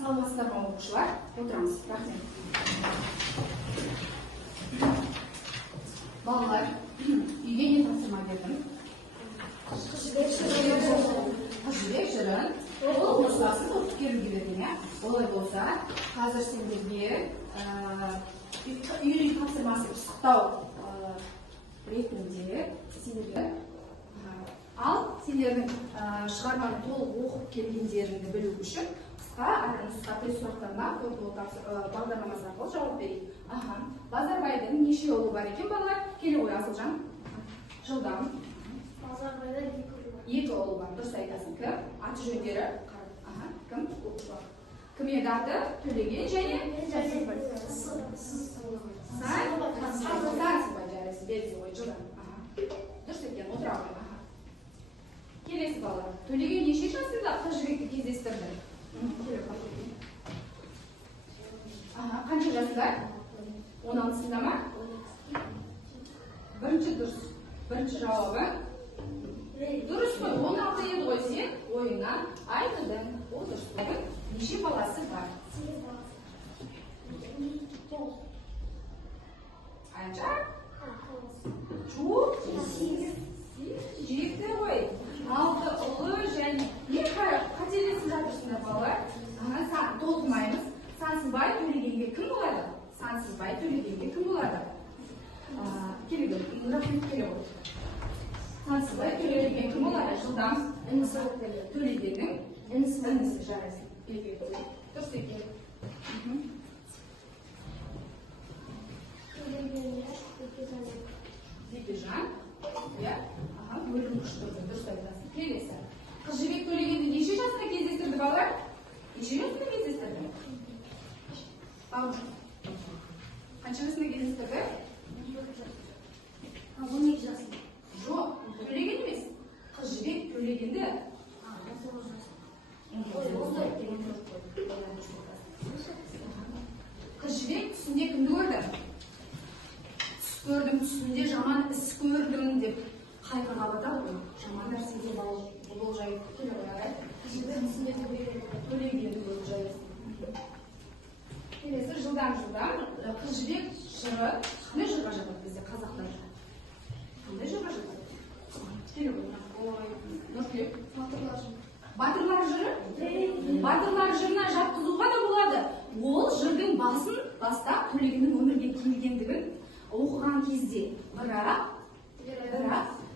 Саламатсыздар ма оқушылар? Отырамыз. Рахмет. Балалар, үйге не тапсырма бердім? Қыз жібек жырын оқушыларсыз оқып келуге берген, иә? Олай болса, қазір сендерге үй тапсырмасы пысықтау ретінде сендерге ал сендердің шығарманы толық оқып келгендеріңді білу үшін қысқа нұсқа тест сұрақтарына бағдарламасы арқылы жауап берейік. Базарбайдың неше ұлы бар екен, балалар? Келе ғой, Асылжан. Жылдам. Базарбайда 2 ұлы бар. Дұрыс айтасың. Кім? Аты жөндері? Кім? Кім еді аты? Төлеген және? Сансызбай жарайсыз. Берді ғой, жылдам. Дұрыс екен, отыра ғой. Келесі балалар. Төлеген неше жасында қыз жібекті кездестірді? Қанша жасында? 16-сында ма? Бірінші дұрыс. Бірінші жауабы? Дұрыс қой, 16 еді ғой, сен ойыңнан айтыдың. Ол дұрыс қой. Неше баласы бар? 9. Қанша? Жоқ. 7 ғой. 6 ұлы және не қателесіп жатырсыңдар балалар? Толқымаймыз. Сансызбай Төлегенге кім болады? Сансызбай Төлегенге кім болады? Келе ғой, рахмет келе ғой. Сансызбай Төлегенге кім болады? Жылдам. Төлегеннің інісі жарайсың. Дұрыс екен. Бекежан. Бөлім күштірді. Дұрыс айтасың. Келесі. Қыз жібек Төлегенді неше жасында кездестірді балалар? Неше жасында кездестірді? Қанша жасында кездестірді? 12 жасында. Жоқ, Төлеген емес. Қыз жібек Төлегенді. Қыз жібек түсінде кімді көрді? Түс көрдім, түсінде жаман іс көрдім деп қайғыға батады ғой. Жаман нәрсеге болжай келе қояды. Төлегенді болжайсың. Келесі жылдан қыз жібек жыры қандай жырға жатады бізде қазақтар? Қандай жырға жатады? Келе қой. Нұртілек. Батырлар жыры? Батырлар жырына жатқызуға да болады. Ол жырдың баста Төлегеннің өмірге келгендігін оқыған кезде. Бірақ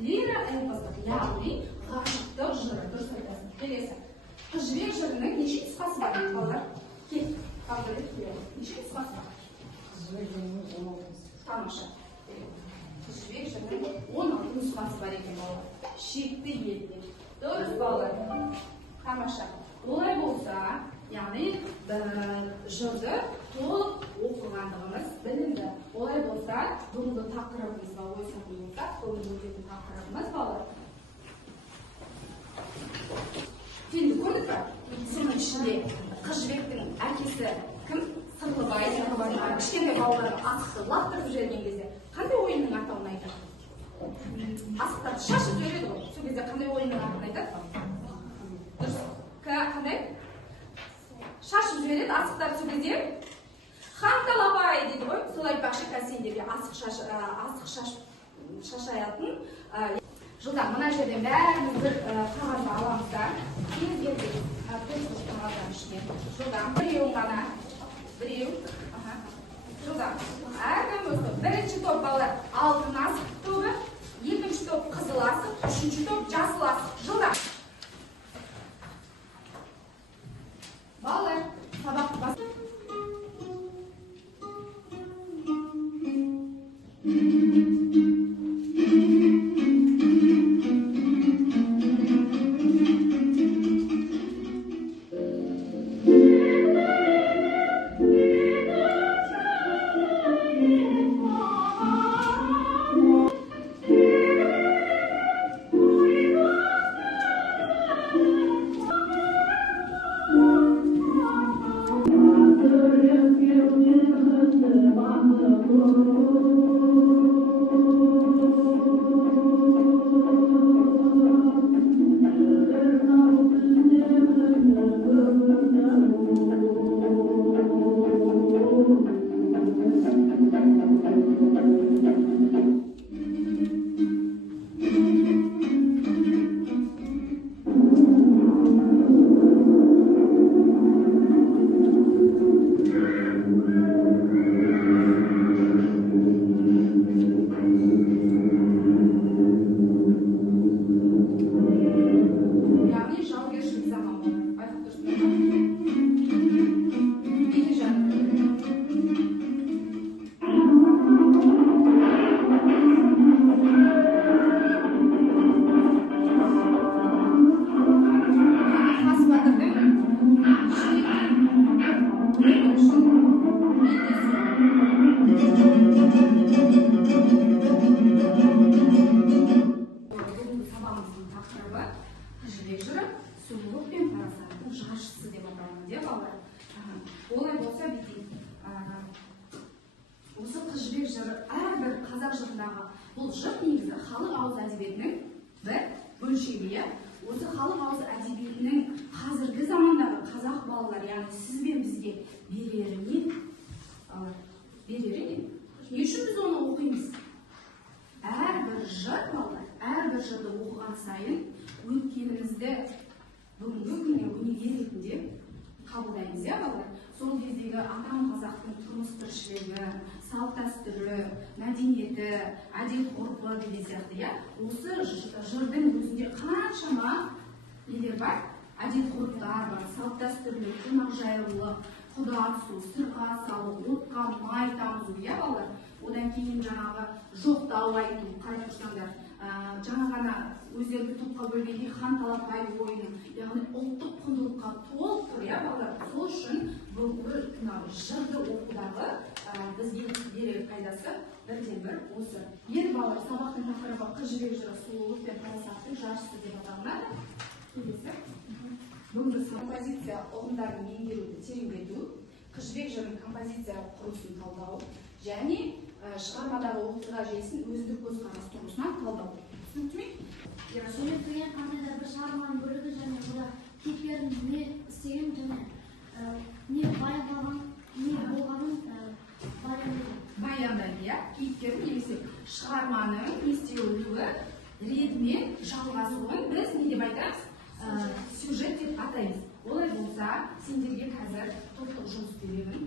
лира эпостық, яғни ғашықтық жыры. Дұрыс айтасың. Келесі. Қыз жібек жырының неше нұсқасы бар? Балалар, кел. Неше нұсқасы бар? Тамаша. Қыз жібек жырының 16 нұсқасы бар екен балалар. Шекті елде. Дұрыс балалар. Тамаша. Олай болса, яғни жырды толық оқығандығымыз білінді. Олай болса, бүгінгі тақырыбымызға ойсатын болсақ, бүгінгі өтетін тақырыбымыз балалар. Фильмді көрдік пе? Соның ішінде қыз жібектің әкесі кім? Сырлыбай. Кішкентай балаларды асықты лақтырып жіберген кезде қандай ойынның атауын айтады? Асықтарды шашып жібереді ғой. Сол кезде қандай ойынның атын айтады? Дұрыс. Қандай? Шашып жібереді асықтарды сол кезде. Ханталапай дейді ғой. Солай бақшы сендерге асық шашаятын. Жылдан мына жерден бәріміз бір қағазды аламыздар. Жылдан біреу ғана. Біреу. Жылдан. Әркім өсті. Бірінші топ балалар алтын асық тобы, екінші топ қызыл асық, үшінші топ жасыл асық. Жылдан. Балалар, сабақты басты. сұлулық пен парасаттың жаршысы деп атаймын деп балалар. Олай болса бүйтейік. Осы Қыз жібек жыры әрбір қазақ жырындағы бұл жыр негізі халық ауыз әдебиетінің бір бөлшегі. Осы халық ауыз әдебиетінің қазіргі замандағы қазақ балалар, яғни сіз бен бізге берері не? Не үшін біз оны оқимыз? Әрбір жыр балалар, әрбір жырды оқыған сайын өткенімізді бүгінгі күнге өнеге ретінде қабылдаймыз, балалар. Сол кездегі атам қазақтың тұрмыс тіршілігі, салт дәстүрі, мәдениеті, әдет-ғұрпы деген сияқты, осы жырдың өзінде қаншама нелер бар? Әдет-ғұрыптар бар, салт дәстүрлі, қонақжайлылық, құда түсу, сырға салу, отқа май тамызу, балалар. Одан кейін жаңағы жоқтау айту, қарай тұрсаңдар, жаңа ғана өздерді топқа бөлгенде хан талапай ойыны, яғни ұлттық құндылыққа толық тұр, балалар. Сол үшін бүгінгі жырды оқудағы бізге берер пайдасы бірден-бір осы. Енді балалар, сабақтың тақырыбы Қыз жібек жыры сұлулық пен парасаттың жаршысы деп аталынады. Бүгінгі композиция ұғымдарын меңгеруді тереңдету, Қыз жібек жырының композициялық құрылысын талдау және шығармадағы оқиға желісін өзіндік көзқарас тұрғысынан талдау. Түсінікті ме? Суреттеген қандай да бір шығарманың бөлігі және онда кейіпкердің не істеген және не баяндалған, не болғанын баяндайды, кейіпкердің немесе шығарманың не істеуі ретімен жалғасуын біз не деп айтамыз? Сюжет деп атаймыз. Олай болса, сендерге қазір топтық жұмыс беремін.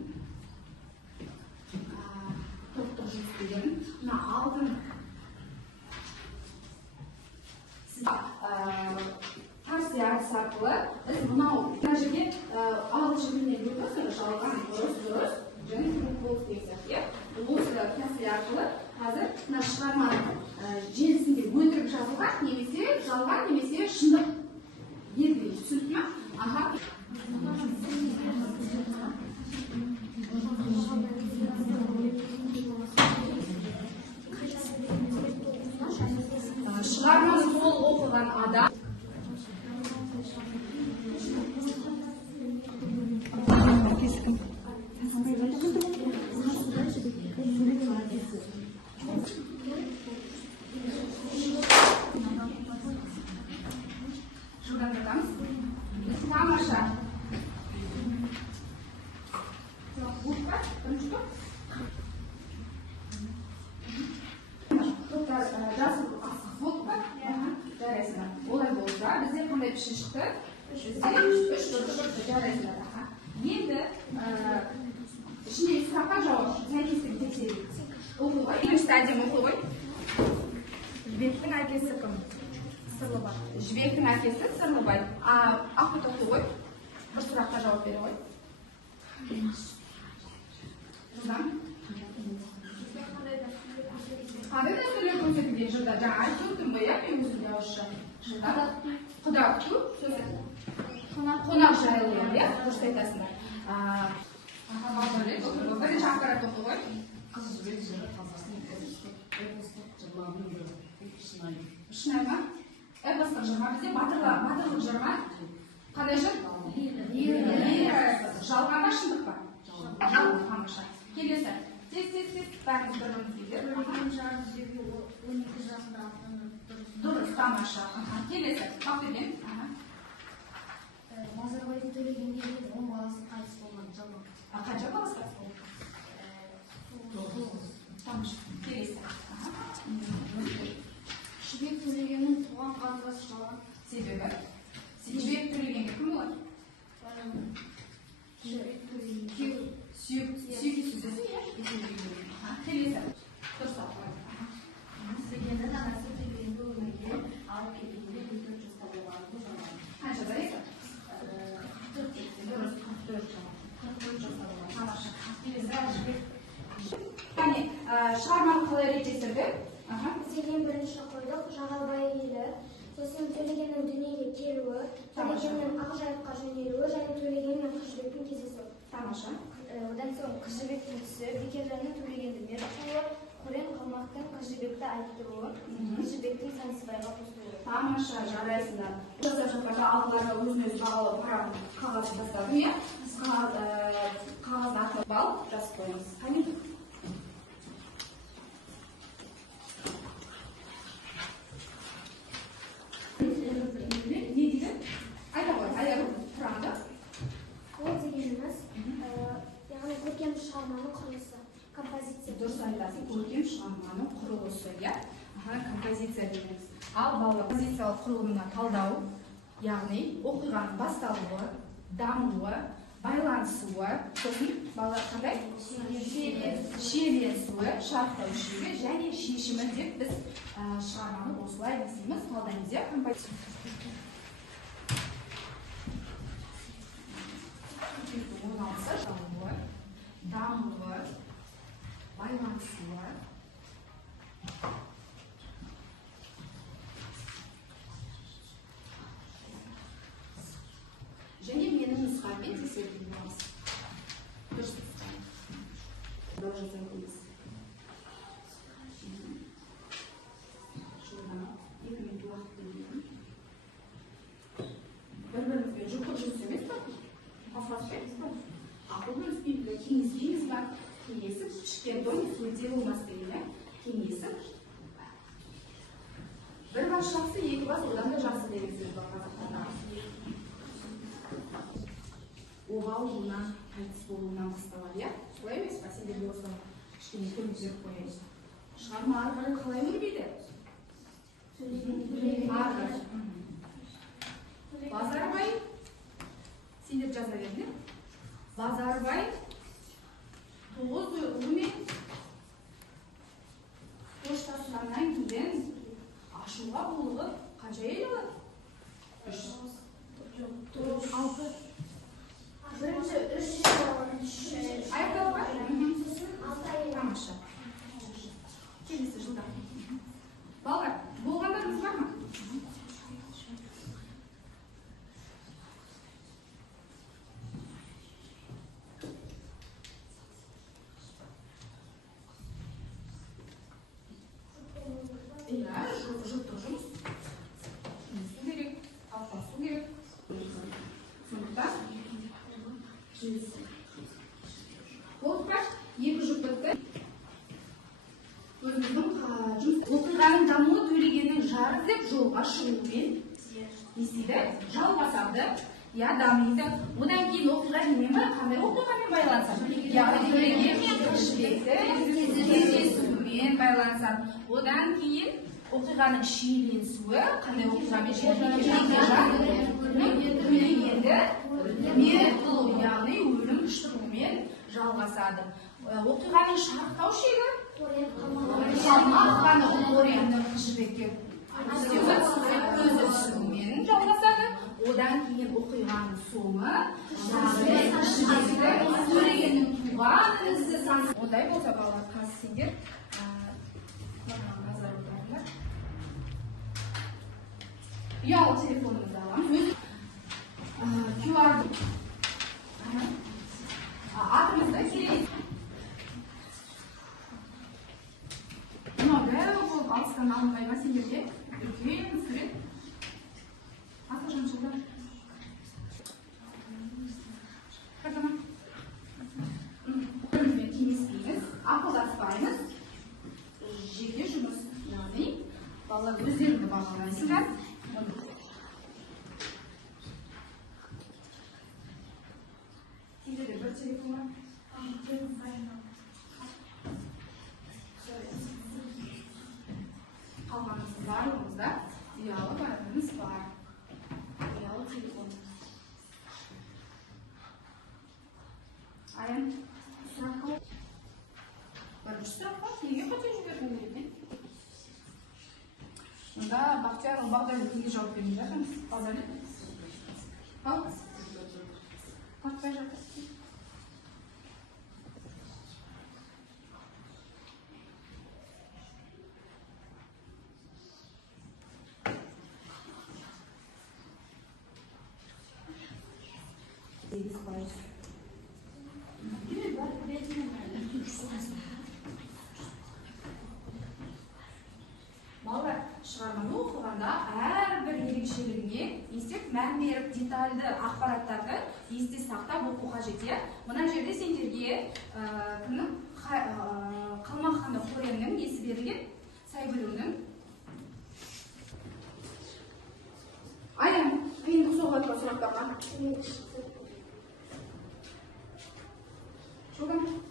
Мына алтын парсы әдісі арқылы біз мынау жерге ағылшынмен көрдіңіздер, жалған, дұрыс, және толық деген сияқты. Осы тәсіл арқылы қазір мына шығарманың желісінде өтірік жазылған, немесе жалған, немесе шындық белгілейді. Түсінікті ме? Шығарманы толық оқыған адам тамаша. Олай болса, бізде қандай пішін шықты? Бізде 3 жарайсыздар. Енді ішіндегі сұраққа жауап, сәйкестігін тексерейік. Оқу ғой, екінші әдем оқу ғой. Жібектің әкесі кім? Сырлыбай. Жібектің әкесі Сырлыбай. Ақбұт оқу ғой. Бір сұраққа жауап бере ғой. Жырдан? Қандай да сөйлем көрсетілген жырда? Жаңа айтып өттім ғой, мен өзімде ауызша. Құда күту, қонақ жайлы, дұрыс айтасыңдар. Бірінші ақпарат оқу ғой. Қыз жібек жыры қазақстан эпостық жырларының бірі. Шынайы ма? Эпостық жыр ма? Бізде батырлық жыр ма? Қандай жыр? Жалған ба, шындық па? Жалған. Тамаша. Келесі. Тез, бәріміз бір-бірімізге. Дұрыс, тамаша. Келесі. Бақберген. Назарбайдың төлегенде 10 баласы қайтыс болған жалған. Қанша баласы қайтыс болған? Тамаша. Келесі. Жібек төлегеннің туған қарындасы жалған. Себебі? Жібек төлегенге кім болады? Жібек төлеген. Сүйекті сөзі. Келесі. Дұрыс. Сүйгенді анасы төлегенді өмірге алып кеткенде 4 жаста болғаны жалған. Қаншада еді? 44 жаста болған. Тамаша. Келесі. Шығарманы қалай реттестірді? Деген бірінші қойдық, Жағалбай елі, сосын Төлегеннің дүниеге келуі, Төлегеннің Ақжайыққа жөнелуі және Төлеген мен Қыз жібектің кездесуі. Тамаша. Одан соң Қыз жібектің түсі, Бекежанның Төлегенді мерт қылуы, Қорен Қалмақтың Қыз жібекті айттыруы, Қыз жібектің Сансызбайға қосылуы. Тамаша, жарайсыңдар. Жасап жатқанда алдыларға өзін-өзі бағалау программа қағазын бастадым, иә? Қағаздың артына бал жазып қоямыз. Қане? Не дейді? Айта қой, аяғы тұрады. Ол дегеніміз, яғни көркем шығарманың құрылысы, композиция. Дұрыс айтасың, көркем шығарманың құрылысы, иә? Композиция дейміз. Ал балалар композициялық құрылымына талдау, яғни оқиғаның басталуы, дамуы, байланысуы, сосын балалар қандай? Шиеленісуі, шарықтау шегі және шешімі деп біз шығарманы осылай дейміз, талдаймыз, иә? Ойланысы, дамуы, байланысуы, және менің нұсқаммен тексерген боласыз. Дұрыс нұсқам. Дұрыс жазайық. Шоғана 2 минут уақыт берейін. Бір-бірімізбен жұқтық жұмыс емес па? Қасқаспаймыз ба? Ақылымыз бейбілі кеңесіміз бар. Кеңесіп, ішкен дойын сөйде болмас дейді. Кеңесіп. Бір бас жақсы, екі бас одан да жақсы деген сөз бар қазақтарда. Оғалуынан, қайтыс болуынан басталар, иә? Солай емес па? Сендерге осы кішкене көмектеп қояйыз. Шығарма ары қарай қалай өрбиді? Ары. Базарбай, сендер жаза бердіңдер. Базарбай 9 ұлымен қоштасқаннан кейін ашуға булығып қанша ел алады? 6. Бірінші 3 Аяқталып ба? сосын 6 ай. Тамаша. Келесі жылда. Балалар, болғандарыңыз бар ма? Иә, жұптық жұмыс. Несу керек, талқыласу керек. Сондықтан болды ба? 2 жұп бітті. Өзіміздің жұмыс оқиғаның дамуы төлегеннің жары деп жолға шығуымен не істейді? Жалғасады, я дамиды. Одан кейін оқиға немен бар? Қандай оқиғамен байланысады? Яғни төлеген мен Қылышбектің кездесуімен байланысады. Одан кейін оқиғаның шиеленісуі қандай оқиғамен төлегенді мерт қылу, яғни өлім ұштырумен жалғасады. Оқиғаның шарықтау шегі қаны Қореннің Қылышбекке көзі түсуімен жалғасады. Одан кейін оқиғаның соңы Қылышбектің туған інісі саны. Ондай болса балалар, қазір сендер назар аударыңдар. Ұялы телефонымызды аламыз. QR атымызды келейік. Мынау дәу болып алыстан алынбай ма сендерге? Үлкен сурет. Аты жаншылдар. Қадама. Бірімізбен кеңеспейміз, ақылдаспаймыз. Жеке жұмыс, яғни балалар өздеріңді бағалайсыңдар. Сендерде бір телефон бар? Қалғанымыз барлығымызда ұялы аппаратымыз бар. Ұялы телефон. Аян, сұрақ қал. Бірінші сұрақ қал, неге қате жібердің деген? Онда Бақтияр Бағдайлы неге жауап бермей жатырмыз? Базарлы? Ал? Қартпай жатыр. Балалар, шығарманы оқығанда әрбір ерекшелігіне детальды ақпараттарды есте сақтап оқу қажет. Мына жерде сендерге Қалмаханды Қореннің есі берілген, Сайгүліңнің Аян, қиындық соғады сұрақтарға.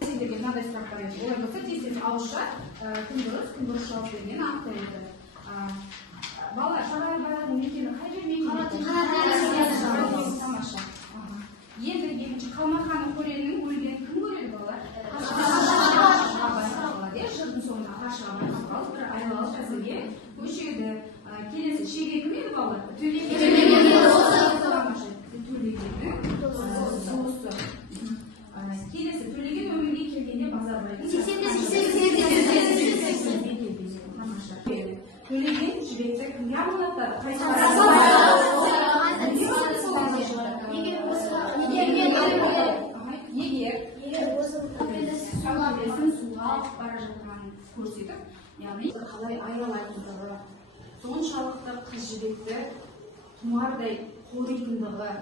Сендерге мынандай сұрақтар еді. Олай болса, тез ауызша кім дұрыс жауап берген анықтай еді. Балалар, Шағалбайлардың мекені қай жер мекені? Тамаша. Енді екінші Қалмаханды Қореннің өлгенін кім көреді балалар? Жырдың соңында Ғашық абай қалып, бір айлалы қазірге көшеді. Келесі шеге кім еді балалар? Төлегеннің досы. Келесі Төлеген өмірге келгенде Базарбайдың Төлеген жібекті кімге аманаттады? Егер сәулесін суға алып бара жатқанын көрсетіп, яғни қалай аялайтындығы, соншалықты қыз жібекті тұмардай қоритындығы,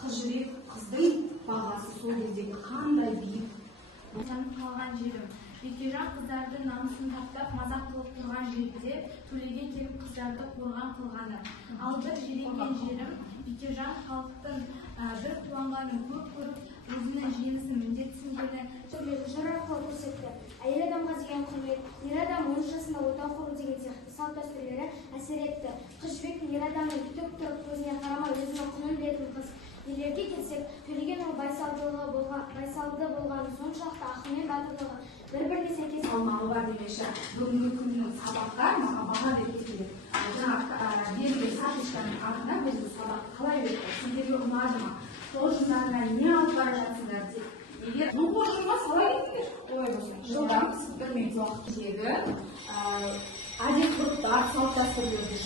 қыз жібек қыздың бағасы сол кездегі қандай биік. Қалған жерім. Бекежан қыздарды намысын таптап мазақ қылып тұрған жерде Төлеген келіп қыздарды қорған қылғаны. Ал бір жеренген жерім, Бекежан халықтың бір туанғанын көп көріп, өзінің жеңісін міндетсінгені жыр арқылы көрсетті. Әйел адамға деген құрмет, ер адам 13 жасында отау құру деген сияқты салт дәстүрлері әсер етті. Қыз жібектің ер адамның күтіп тұрып көзіне қарамай өзінің құнын білетін қыз. Ерлерге келсек, Төлеген ол байсалды болғаны соншалықты ақылмен батырлығы бір-біріне сәйкес алмағы бар демеші. Бүгінгі күннің сабаққа маған баға беріп келеді. Жаңағы берілген сатыштардың артынан біздің сабақ қалай өтті? Сендерге ұнады ма? Сол жылдарына не алып бара жатсыңдар деп. Егер жылға солай кеттіңдер. Олай болсын. Жылдан бір мезет уақыттегі әдет-ғұрыптар, салт дәстүрлерді